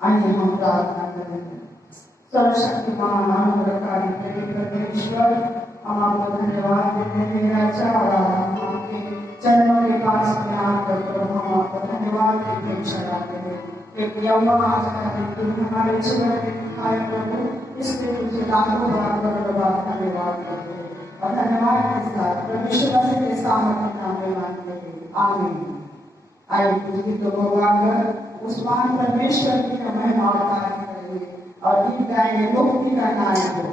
आइए हम प्रार्थना करेंगे। सर्वशक्तिमान अनुग्रहकारी प्रेम परमेश्वर, हम आपको धन्यवाद देते हैं राजा, और हम आपके चरणों के पास में आकर प्रभु हम आपको धन्यवाद की अपेक्षा करते हैं। एक यौवन आज हमारे जीवन में दिखाए प्रभु, इसलिए तुझे लाखों बार धन्यवाद करते हैं और धन्यवाद के साथ परमेश्वर मसीह के सामर्थ्य नाम में मांगते हैं, आमीन। आइए तुझे तो गाकर उस महान परमेश्वर की महिमा और तारीफ करेंगे और गीत गाएंगे मुक्ति का नायक हो।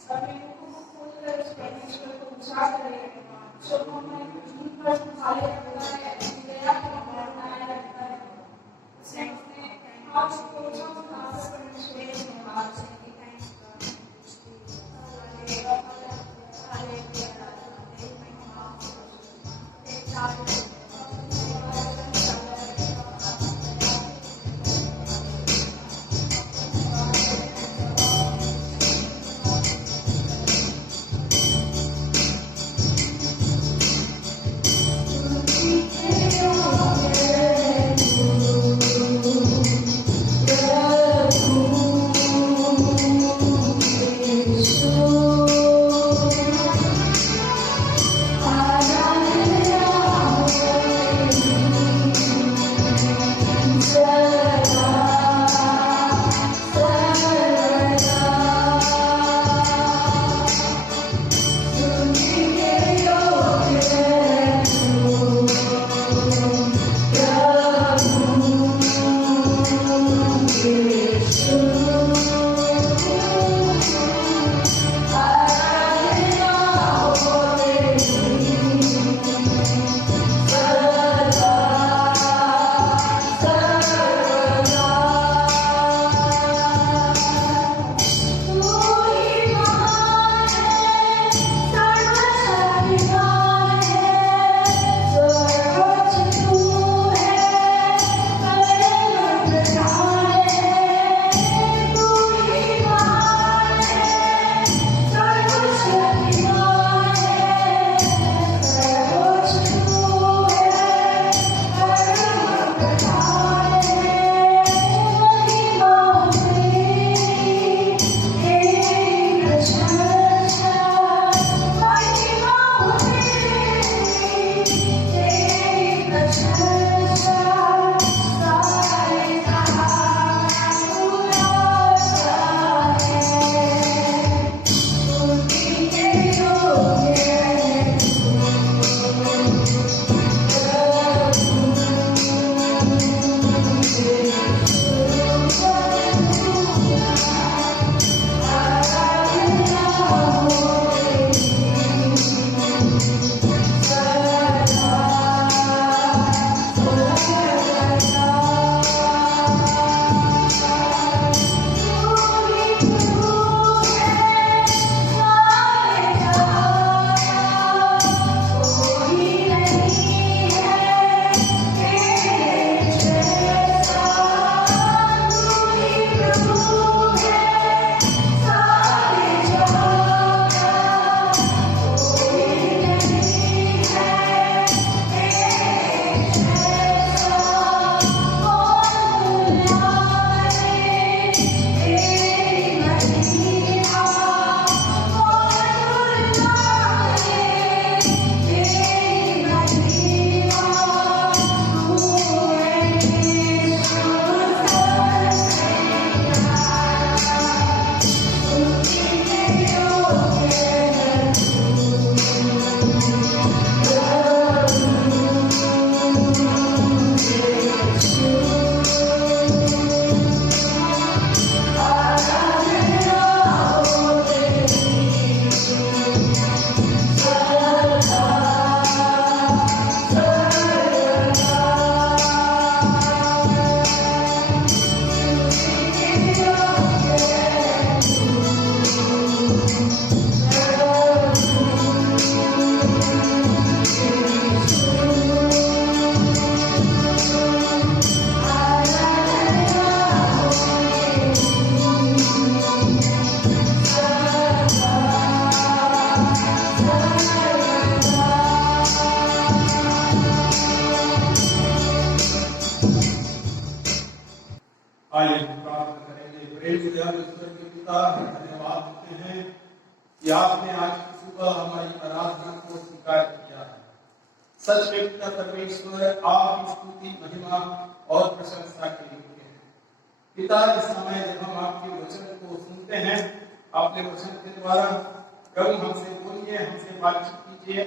सभी मुखों को खोलकर उस परमेश्वर को ऊंचा करें जो हमें झूठ पर संभाले रखता है, दया को हमारा बनाए रखता है। उसे अपने हाथ को उठाकर परमेश्वर के धन्यवाद से आइए प्रार्थना करेंगे। प्रेम ईश्वर के पिता, धन्यवाद देते हैं कि आपने आज की सुबह हमारी आराधना को स्वीकार किया है। सच में पिता परमेश्वर, आपकी स्तुति, महिमा और प्रशंसा के योग्य है। पिता, इस समय जब हम आपके वचन को सुनते हैं, अपने वचन के द्वारा प्रभु हमसे बोलिए, हमसे बातचीत कीजिए।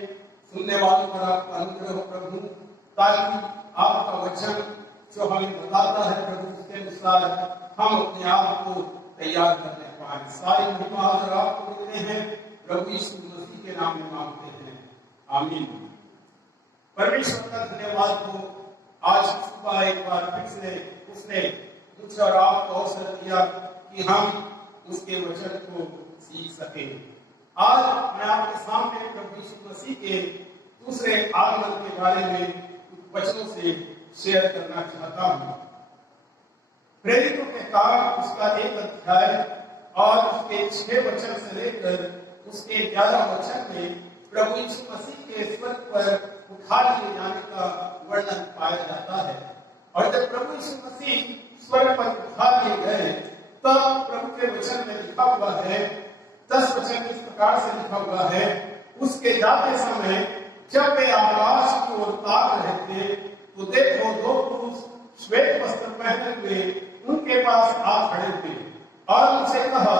सुनने वालों पर आपका अनुग्रह हो प्रभु, ताकि आपका वचन जो हमें बताता है प्रभु, उसके अनुसार हम अपने आप को तैयार करने पाए। हमारी सारी महिमा आदर आपको देते हैं, प्रभु यीशु मसीह के नाम में मांगते हैं, आमीन। परमेश्वर का धन्यवाद हो, आज सुबह एक बार फिर से उसने मुझे और आपको अवसर दिया कि हम उसके वचन को सीख सके। आज मैं आपके सामने प्रभु यीशु मसीह के दूसरे आगमन के बारे में कुछ वचनों से शेयर करना चाहता हूं। प्रेरितों के काम उसका 1 अध्याय और उसके 6 वचन से लेकर उसके 11 वचन में प्रभु यीशु मसीह के स्वर्ग पर उठा लिए जाने का वर्णन पाया जाता है। और जब प्रभु यीशु मसीह स्वर्ग पर उठा लिए गए तब प्रभु के वचन में लिखा हुआ है, 10 वचन इस प्रकार से लिखा हुआ है, उसके जाते समय जब वे आकाश की ओर ताक रहे थे तो देखो 2 पुरुष श्वेत वस्त्र पहने हुए उनके पास आ खड़े थे और उनसे कहा,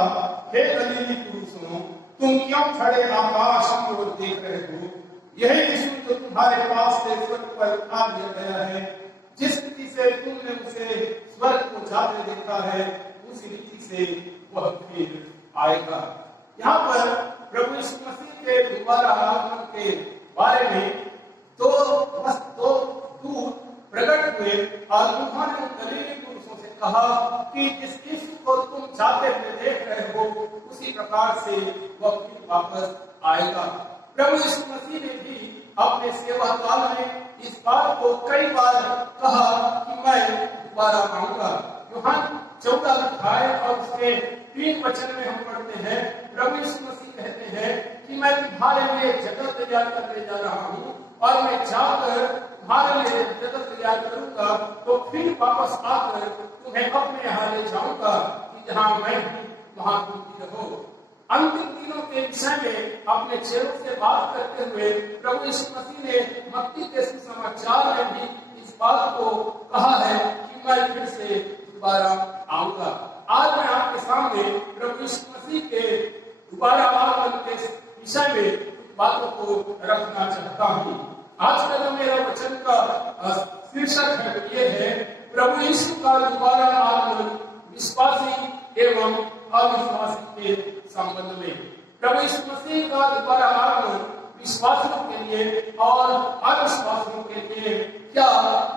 हे गलीली पुरुषों, तुम क्यों खड़े आकाश की ओर देख रहे हो? यही यीशु जो तुम्हारे पास से स्वर्ग पर उठा लिया गया है, जिस रीति से तुमने उसे स्वर्ग को जाते देखा है, उसी रीति से वह फिर आएगा। यहाँ पर प्रभु यीशु मसीह के दोबारा आगमन के बारे में 2 दूत प्रकट हुए और उन्होंने उन गलीली पुरुषों से कहा कि जिस यीशु को तुम जाते हुए देख रहे हो, उसी प्रकार से वह फिर वापस आएगा। प्रभु यीशु मसीह ने भी अपने सेवा काल में इस बात को कई बार कहा कि मैं दोबारा आऊंगा। यूहन्ना 14 अध्याय और उसके 3 वचन में हम पढ़ते हैं, प्रभु यीशु मसीह कहते हैं कि मैं तुम्हारे लिए जगह तैयार करने जा रहा हूँ और मैं जाकर तुम्हारे लिए जगह तैयार करूंगा, तो फिर वापस आकर तुम्हें अपने यहाँ ले जाऊंगा कि जहाँ मैं हूँ वहां तुम भी रहो। अंतिम दिनों के विषय में अपने चेलों से बात करते हुए प्रभु यीशु मसीह ने मत्ती के सुसमाचार में भी इस बात को कहा है कि मैं फिर से दोबारा आऊंगा। आज मैं आपके सामने प्रभु यीशु मसीह के दोबारा आगमन के विषय में बातों को रखना चाहता हूँ। आज का जो मेरा वचन का शीर्षक है ये है, प्रभु यीशु का दोबारा आगमन विश्वासी एवं अविश्वासी के संबंध में। प्रभु यीशु मसीह का दोबारा आगमन विश्वासियों के लिए और अविश्वासियों के लिए क्या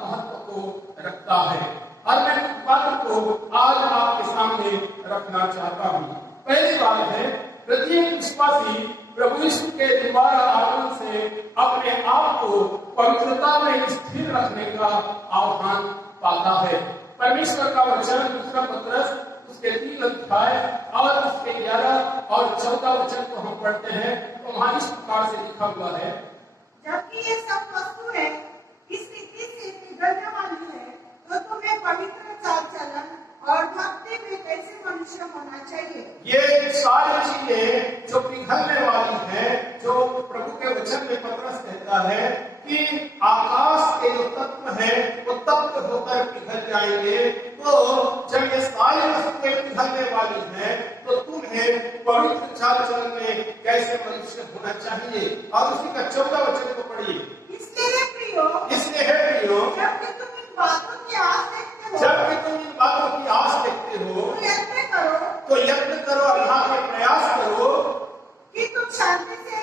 महत्व को रखता है, और मैं कुछ बातों को आज आपके सामने रखना चाहता हूँ। पहली बात है, प्रत्येक विश्वासी प्रभु यीशु के दोबारा आगमन से अपने आप को पवित्रता में स्थिर रखने का आह्वान पाता है। परमेश्वर का वचन 2 पत्रस उसके 3 अध्याय और उसके 11 और 14 वचन को हम पढ़ते हैं तो वहां इस प्रकार से लिखा हुआ है, जबकि ये सब वस्तुएं इस रीति से पिघलने वाली है, तो तुम्हें पवित्र चाल चलन और भक्ति में कैसे मनुष्य होना चाहिए। ये सारी चीजें जो पिघलने वाली है, जो प्रभु के वचन में पत्रस कहता है कि आकाश के जो तत्व है वो तत्व होकर पिघल जाएंगे, तो जब ये सारी वस्तुएं पिघलने वाली है तो तुम्हें पवित्र चाल चलन में कैसे मनुष्य होना चाहिए। और उसी का 14 वचन को पढ़िए, इसलिए है प्रियो, जबकि तुम इन बातों की आस देखते हो, तो यत्न करो अर्थात प्रयास करो कि तुम शांति से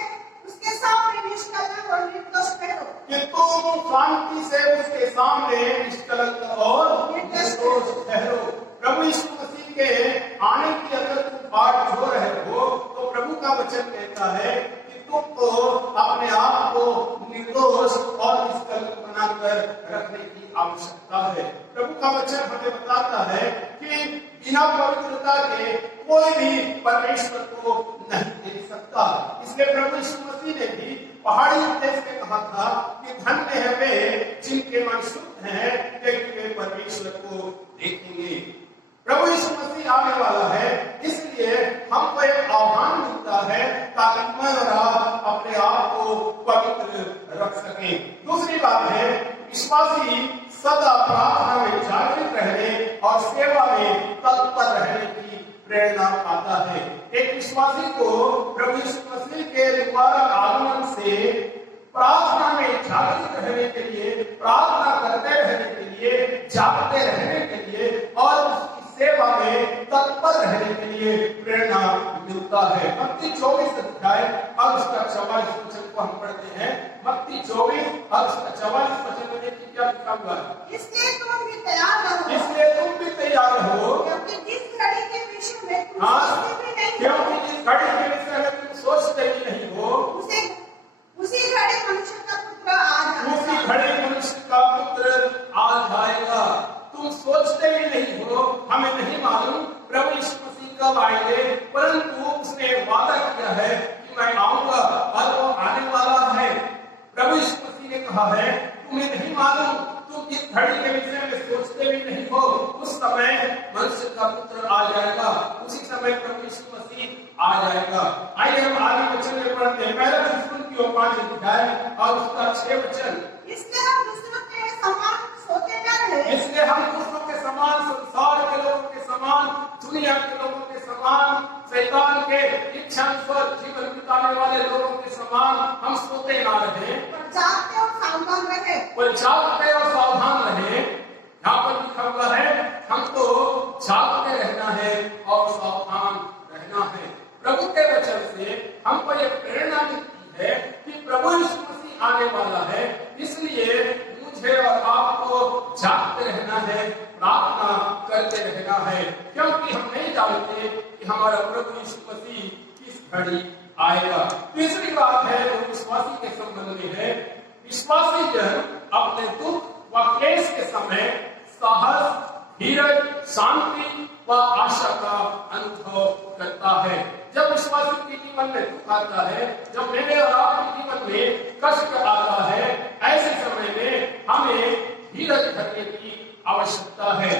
उसके सामने निष्कलंक और निर्दोष ठहरो, कि तुम शांति से उसके सामने निष्कलंक और निर्दोष ठहरो। प्रभु यीशु मसीह के आने की अगर तुम बाट जो रहे हो तो प्रभु का वचन कहता है कि तुमको अपने आप को निर्दोष और निष्कलंक बनाकर रखने की आवश्यकता है। प्रभु का वचन हमें बताता है कि बिना पवित्रता के कोई भी परमेश्वर को नहीं देख सकता। इसलिए प्रभु यीशु मसीह ने भी पहाड़ी उपदेश में कहा था कि धन्य है वे जिनके मन शुद्ध हैं, क्योंकि वे परमेश्वर को देखेंगे। प्रभु यीशु मसीह आने वाला है, इसलिए हमको एक आह्वान मिलता है ताकि मैं और आप अपने आप को पवित्र रख सकें। दूसरी बात है, विश्वासी सदा प्रार्थना में जागृत रहने और सेवा में तत्पर रहने की प्रेरणा पाता है। एक विश्वासी को प्रभु यीशु मसीह के दोबारा आगमन से प्रार्थना में जागृत रहने के लिए, प्रार्थना करते रहने के लिए, जागते रहने के लिए और उसकी सेवा में तत्पर रहने के लिए प्रेरणा मिलता है। मत्ती 24 अध्याय और उसका 44 वचन को हम पढ़ते हैं। मत्ती 24 और उसका 44 वचन में देखिए क्या लिखा हुआ है। इसलिए तुम भी तैयार रहो, इसलिए तुम भी तैयार रहो, क्योंकि जिस घड़ी के विषय में तुम हाँ, सोचते भी नहीं क्योंकि हो, जिस घड़ी के विषय में तुम सोचते भी नहीं हो, उसी घड़ी मनुष्य का पुत्र आ उसी जाएगा। घड़ी मनुष्य का पुत्र आ जाएगा। तुम सोचते भी नहीं हो, हमें नहीं मालूम प्रभु यीशु मसीह कब आएंगे, परंतु उसने वादा किया है कि मैं आऊंगा और वो आने वाला है। प्रभु यीशु मसीह ने कहा है तुम्हें नहीं मालूम, तुम जिस घड़ी के विषय में सोचते भी नहीं हो, उस समय मनुष्य का पुत्र आ जाएगा, उसी समय प्रभु यीशु मसीह आ जाएगा। आइए हम आगे वचन में पढ़ते हैं। पहला थिस्सलुनीकियों 5 अध्याय और उसका 6 वचन। इसलिए हम दूसरों के समान सोते न रहे, इसलिए हम दूसरों के समान, संसार के लोगों के समान, दुनिया के लोगों के समान, शैतान के इच्छानुसार जीवन बिताने वाले लोगों के समान हम सोते ना रहे, पर जागते और सावधान रहे। पर जागते और सावधान रहे। यहाँ पर लिखा हुआ है हमको जागते रहना है और सावधान रहना है। प्रभु के वचन से हमको ये प्रेरणा मिलती है कि प्रभु यीशु मसीह आने वाला है, इसलिए मुझे और आपको जागते रहना है, प्रार्थना करते रहना है, क्योंकि हम नहीं जानते कि हमारा प्रभु यीशु मसीह किस घड़ी आएगा। तीसरी बात है वो विश्वासी के संबंध में है। विश्वासी जन अपने दुख व क्लेश के समय साहस, धीरज, शांति व आशा का अनुभव करता है। जब विश्वासी के जीवन में दुख आता है, जब मेरे और आपके जीवन में कष्ट आता है, ऐसे समय में हमें धीरज धरने की आवश्यकता है।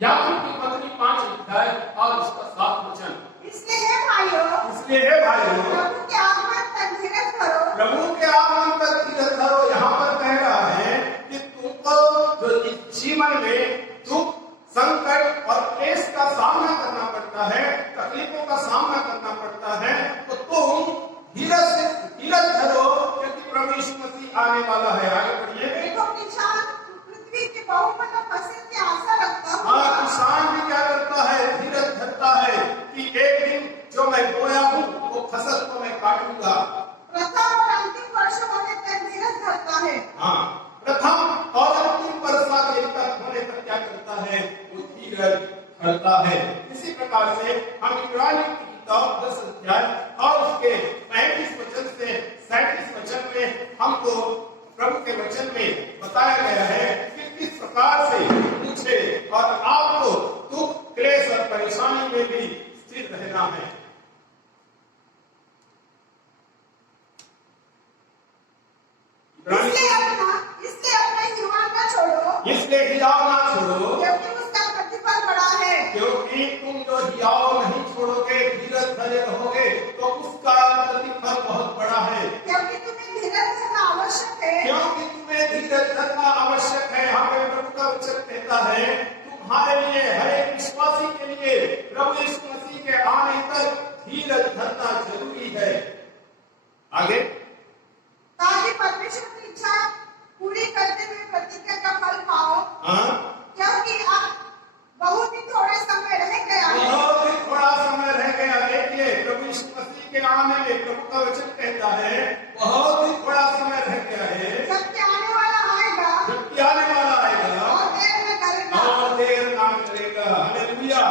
याकूब की पत्री 5 अध्याय और उसका 7 वचन। इसलिए हे भाइयों, प्रभु के आगमन तक धीरज धरो। प्रभु के आगमन तक धीरज धरो। यहाँ पर कह रहा है कि तुमको जो इस जीवन में दुख, संकट और क्लेश का सामना करना पड़ता है, तकलीफों का सामना करना पड़ता है, तो तुम धीरज धरो, क्योंकि प्रभु यीशु मसीह आने वाला है। आगे बढ़िए। देखो किसान पृथ्वी के बहुमूल्य फसल की आशा रखता है। हाँ, किसान भी क्या करता है? धीरज धरता है कि एक दिन जो मैं बोया हूँ वो फसल को मैं काटूंगा। प्रथम और अंतिम वर्ष होने तक धीरज धरता है। हाँ, प्रथम और अंतिम वर्षा के तक होने तक क्या करता है? वो धीरज धरता है। इसी प्रकार से हम इब्रानी की किताब 10 अध्याय और उसके 35 वचन से 37 वचन में हमको प्रभु के वचन में बताया गया है कि किस प्रकार से मुझे और आपको दुख, क्लेश और परेशानी में भी स्थिर रहना है। इसलिए अपने हिम्मत छोड़ो, इसलिए हियाव ना छोड़ो, क्योंकि उसका प्रतिफल बड़ा है। क्योंकि तुम जो हियाव नहीं छोड़ोगे, धीरज धरे रहोगे, तो उसका प्रतिफल बहुत बड़ा है। क्योंकि तुम्हें धीरज धरना आवश्यक है। क्योंकि तुम्हें धीरज धरना आवश्यक है। हमें प्रभु का वचन कहता है तुम्हारे लिए, हर एक विश्वासी के लिए प्रभु यीशु मसीह के आने तक धीरज धरना जरूरी है। आगे, ताकि परमेश्वर की इच्छा पूरी करते हुए प्रतिज्ञा का फल पाओ। क्योंकि अब बहुत ही थोड़ा समय रह गया है। बहुत ही थोड़ा समय रह गया। देखिए, प्रभु यीशु मसीह के आने में प्रभु का वचन कहता है बहुत ही थोड़ा समय रह गया है। जबकि आने वाला आएगा, जबकि आने वाला आएगा और देर न करेगा, और देर ना करेगा। Hallelujah,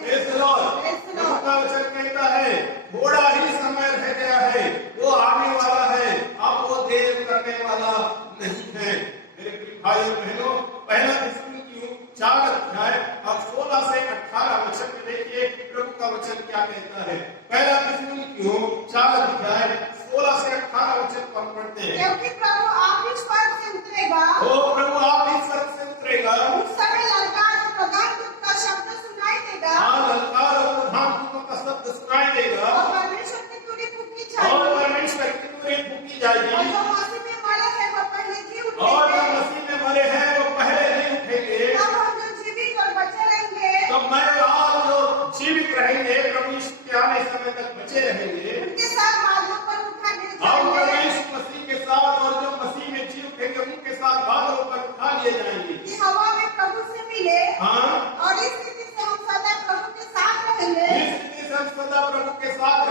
praise the Lord. प्रभु का वचन कहता है थोड़ा ही समय रह गया है, वो आने वाला है, अब वो देर करने वाला नहीं है। मेरे प्रिय भाइयों बहनों, पहला थिस्सलुनीकियों 4 अध्याय और 16 से 18 वचन में देखिए प्रभु का वचन क्या कहता है। पहला थिस्सलुनीकियों 4 अध्याय 16 से 18 वचन पर पढ़ते हैं। क्योंकि प्रभु आप ही स्वर्ग से उतरेगा, ओ प्रभु आप ही स्वर्ग से उतरेगा, उस समय ललकार और प्रधान दूत का शब्द सुनाई देगा, ललकार और प्रधान दूतों का शब्द सुनाई देगा, और परमेश्वर की तुरी फूकी और जाएगी, परमेश्वर की तुरी फूकी जाएगी, और जो मसीह में मरे हैं वो पहले जी और जो उठेंगे। मसीह में मरे हैं वो पहले नहीं उठेंगे। तब हम जो जीवित और बचे रहेंगे, तब मैं और जो जीवित रहेंगे, प्रभु यीशु के आने समय तक बचे रहेंगे, उनके साथ बादलों पर उठा लिए और प्रभु जाएंगे। यीशु मसीह के साथ, और जो मसीह में जी उठेंगे उनके साथ बादलों पर उठा लिए जाएंगे। कि हवा में प्रभु से मिले, हाँ, और इस रीति से हम सदा प्रभु के साथ रहेंगे। इस रीति से हम सदा प्रभु के साथ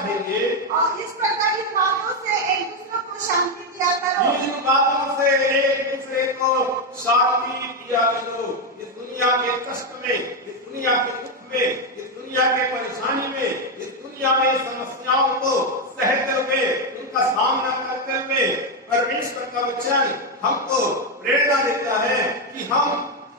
और इस प्रकार इन बातों से एक दूसरे को शांति दिया करो। इन बातों से एक दूसरे को शांति दिया करो। इस दुनिया के कष्ट में, इस दुनिया के दुख में, इस दुनिया के परेशानी में, इस दुनिया में समस्याओं को सहते हुए, उनका सामना करते हुए परमेश्वर का वचन हमको प्रेरणा देता है कि हम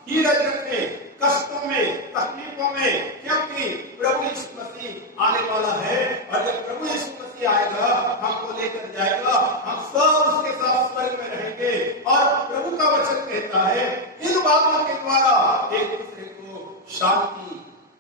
धीरज रखें कष्टों में, तकलीफों में, क्योंकि प्रभु यीशु मसीह आने वाला है। और जब प्रभु यीशु मसीह आएगा, हमको लेकर जाएगा, हम सब उसके साथ स्वर्ग में रहेंगे। और प्रभु का वचन कहता है, इन बातों के द्वारा एक दूसरे को शांति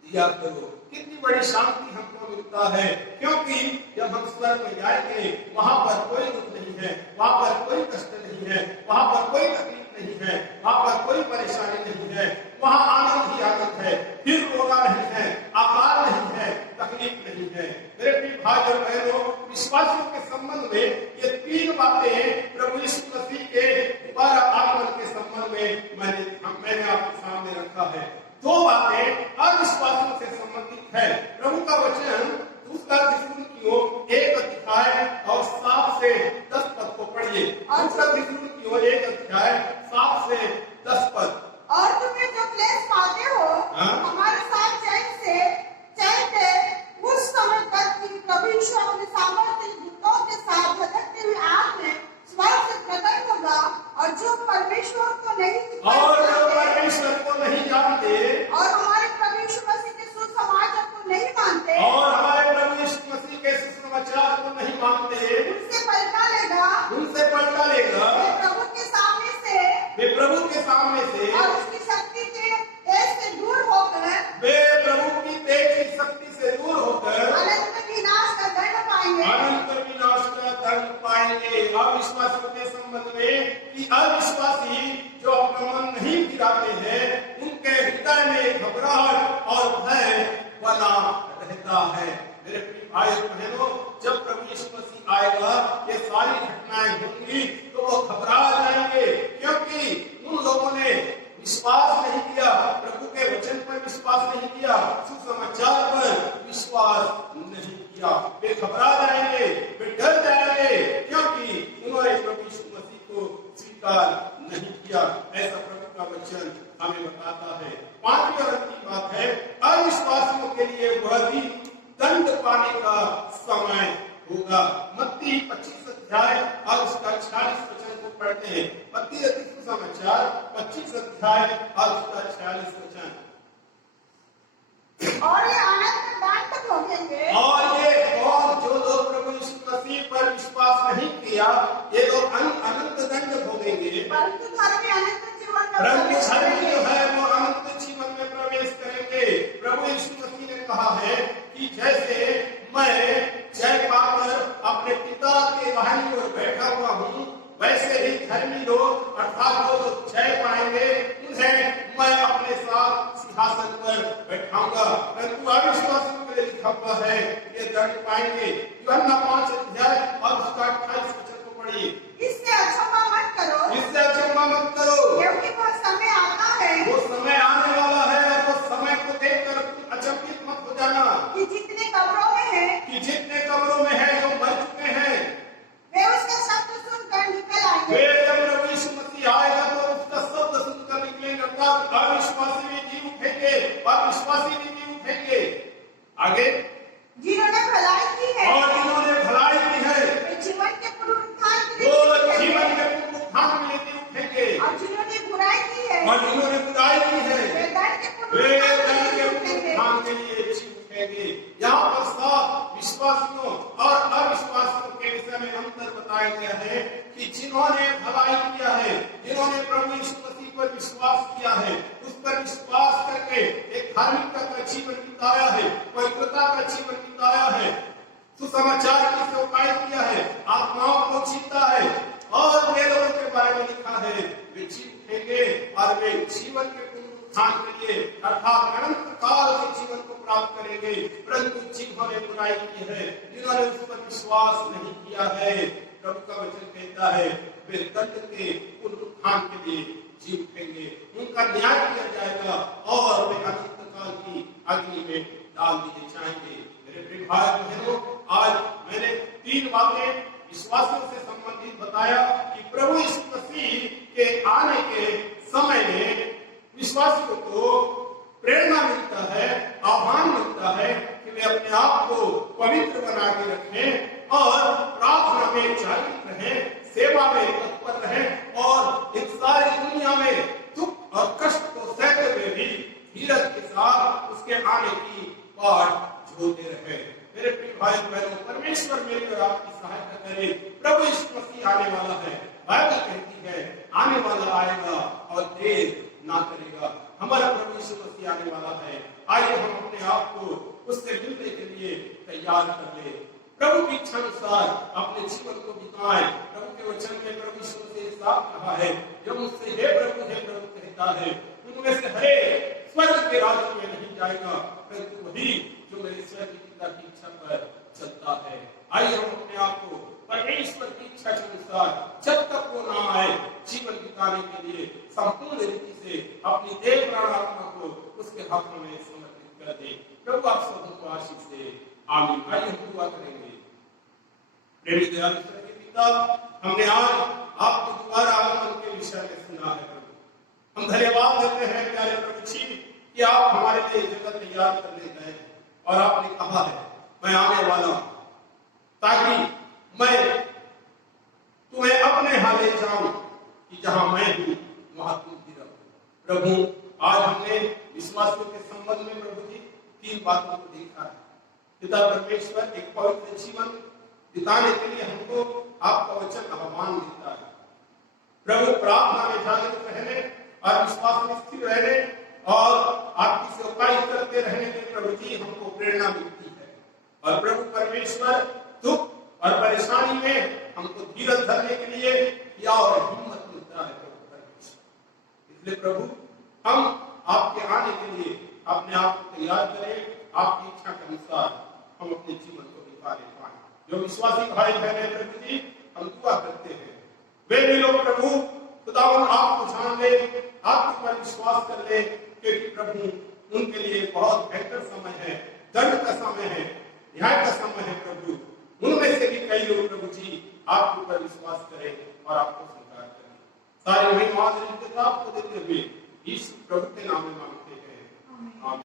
दिया करो। कितनी बड़ी शांति हमको मिलता है, क्योंकि जब हम स्वर्ग में जाएंगे, वहां पर कोई दुख नहीं है, वहां पर कोई कष्ट नहीं है, वहां पर कोई तकलीफ नहीं है, वहां पर कोई परेशानी नहीं है, वहां आनंद ही आनंद है, फिर रोना नहीं है, आकार नहीं है, तकलीफ नहीं है। मेरे प्रिय भाई और बहनों, विश्वासियों के संबंध में ये तीन बातें प्रभु यीशु मसीह के दोबारा आगमन के संबंध में मैंने आपके सामने रखा है। दो बातें अविश्वासियों से संबंधित है। प्रभु का वचन दूसरा थिस्सलुनीकियों 1 अध्याय और 7 से 10 पद को पढ़िए। दूसरा थिस्सलुनीकियों 1 अध्याय 7 से 10 पद। और तुम्हें जो क्लेश पाते हो, हमारे साथ चैन उस समय तक कि प्रभु यीशु अपने सामर्थ्य दूतों के साथ धधकते हुए आग में स्वर्ग से प्रकट होगा। और जो परमेश्वर को नहीं जानते और हमारे प्रभु यीशु मसीह के सुसमाचार को नहीं मानते, और हमारे प्रभु यीशु मसीह के सुसमाचार को नहीं मानते, उनसे पलटा लेगा। वे प्रभु के सामने से और उसकी शक्ति के तेज से दूर होकर अनंत में विनाश का दंड पाएंगे। अविश्वासियों के संबंध में कि अविश्वासी जो अपना मन नहीं फिराते हैं, उनके हृदय में घबराहट और भय बना रहता है। मेरे प्रिय भाई और बहनों, जब प्रभु यीशु मसीह आएगा, ये सारी घटनाएं होंगी तो वो घबरा जाएंगे, क्योंकि उन लोगों ने विश्वास नहीं किया, प्रभु के वचन पर विश्वास नहीं किया, सुसमाचार पर विश्वास नहीं किया। वे घबरा जाएंगे, वे डर जाएंगे, क्योंकि उन्होंने प्रभु यीशु मसीह को स्वीकार नहीं किया। ऐसा प्रभु का वचन हमें बताता है। पांचवी और अंतिम बात है, अविश्वासियों के लिए वह भी दंड पाने का समय होगा। मत्ती 25 अध्याय और उसका 46 वचन को पढ़ते हैं। मत्ती सुसमाचार 25 अध्याय और उसका 46 वचन। और ये अनंत दंड भोगेंगे। और ये कौन? जो लोग प्रभु यीशु मसीह पर विश्वास नहीं किया, ये लोग अनंत दंड भोगेंगे। परंतु धर्मी अनंत जीवन जो है वो अनंत जीवन में प्रवेश करेंगे। प्रभु यीशु मसीह ने कहा है कि जैसे मैं जय पाकर अपने पिता के दाहिनी ओर बैठा हुआ हूँ, वैसे ही धर्मी लोग अर्थात जो लोग जय पाएंगे, उन्हें मैं अपने साथ सिंहासन पर बैठाऊंगा। परंतु अविश्वासियों के लिए लिखा हुआ है, ये दंड पाएंगे। यूहन्ना 5 अध्याय और उसका 28 वचन को पढ़िए। इससे अचंभा मत करो, क्योंकि वो समय आता है, वो समय आने वाला है, और वो समय को देखकर अचंभित मत हो जाना कि जितने कब्रों में है जो मर चुके हैं, वे उसके शब्द सुनकर निकल आएंगे। वे जब प्रभु यीशु मसीह आएगा तो उसका शब्द सुनकर निकलेंगे, अर्थात अविश्वासी भी जी उठेंगे और विश्वासी भी जी उठेंगे। आगे, जिन्होंने भलाई की है, और जिन्होंने भलाई की है, वे जीवन के पुनरुत्थान के लिए जी उठेंगे। और जिन्होंने बुराई की है, वे दंड के पुनरुत्थान के लिए जी उठेंगे। यहाँ पर साफ विश्वासियों और अविश्वासियों के विषय में अंतर बताया गया है कि जिन्होंने भलाई किया है, जिन्होंने प्रभु यीशु मसीह पर विश्वास किया है, उस पर विश्वास करके एक धार्मिकता का जीवन बिताया है, पवित्रता का जीवन बिताया है, सुसमाचार की सेवकाई किया है, आत्माओं को जीता है, और वे लोगों के बारे में लिखा है, वे जी उठेंगे और वे जीवन के पुनरुत्थान के लिए अर्थात अनंत काल के जीवन को प्राप्त करेंगे। परंतु जिन्होंने बुराई की है, जिन्होंने उस पर विश्वास नहीं किया है, प्रभु का वचन कहता है, वे दंड के पुनरुत्थान के लिए जी उठेंगे, उनका न्याय किया जाएगा और वे अनंत काल की अग्नि में डाल दिए जाएंगे। मेरे प्रिय भाई बहनों, आज मैंने बातें विश्वासियों से संबंधित बताया कि प्रभु यीशु मसीह के आने के समय में विश्वासियों को प्रेरणा मिलता है, आह्वान मिलता है कि वे अपने आप को पवित्र बना के रखें और प्रार्थना में जागृत रहें, सेवा में तत्पर रहें और इस सारी दुनिया में दुख और कष्ट को सहते हुए भी धीरज के साथ उसके आने की बाट जोते रहे। मेरे प्रिय भाई बहनों, परमेश्वर मेरी और आपकी सहायता करे। प्रभु यीशु मसीह आने वाला है। बाइबल कहती है आने वाला आएगा और देर ना करेगा। हमारा प्रभु यीशु मसीह आने वाला है। आइए हम अपने आप को उससे मिलने के लिए तैयार कर ले। प्रभु की इच्छा अनुसार अपने जीवन को बिताएं। प्रभु के वचन में प्रभु यीशु मसीह साफ कहा है, जो मुझसे हे प्रभु कहता है, उनमें से हरे स्वर्ग के राज्य में नहीं जाएगा, परंतु वही जो मेरे स्वर्ग पिता की इच्छा पर चलता है। आइए हम अपने आप को परमेश्वर की इच्छा के अनुसार जब तक वो ना आए जीवन बिताने के लिए संपूर्ण रीति से अपनी देह प्राण आत्मा को उसके हाथों में समर्पित कर दे। प्रभु आप सबों को आशीष दे। आमीन। आइए हम दुआ करेंगे। प्रेमी दयालु स्वर्गीय पिता, हमने आज आपको दोबारा आगमन के विषय में सुना है। प्रभु हम धन्यवाद देते हैं प्यारे प्रभु जी कि आप हमारे लिए जगह तैयार करने गए और आपने कहा है मैं आने वाला हूं ताकि मैं तुम्हें अपने हाथ ले जाऊं कि जहां मैं हूं वहां तुम भी रहो। प्रभु आज हमने विश्वासियों के संबंध में प्रभु जी 3 बातों को देखा है। पिता परमेश्वर एक पवित्र जीवन बिताने के लिए हमको आपका वचन आह्वान देता है। प्रभु प्रार्थना में जागृत रहने और विश्वास में स्थिर रहने और आपकी सेवकाई करते रहने के प्रभु जी हमको प्रेरणा मिलती है। और प्रभु परमेश्वर दुख और परेशानी में हमको धीरज धरने के लिए या और हिम्मत मिलता है प्रभु परमेश्वर। इसलिए प्रभु हम आपके आने के लिए अपने आप को तैयार करें। आपकी इच्छा के अनुसार हम अपने जीवन को बिता ले पाए। जो विश्वासी भाई बहन प्रभु जी हम दुआ करते हैं वे भी लोग प्रभु खुदावन आपको जान ले, आपके पर विश्वास कर ले, क्योंकि प्रभु उनके लिए बहुत बेहतर समय है, दंड का समय है, न्याय का समय है। प्रभु उनमें से भी कई लोग प्रभु जी आपके ऊपर विश्वास करें और आपको स्वीकार करें। सारे महिमा आपको देते हुए यीशु प्रभु के नाम में मांगते हैं। आमीन।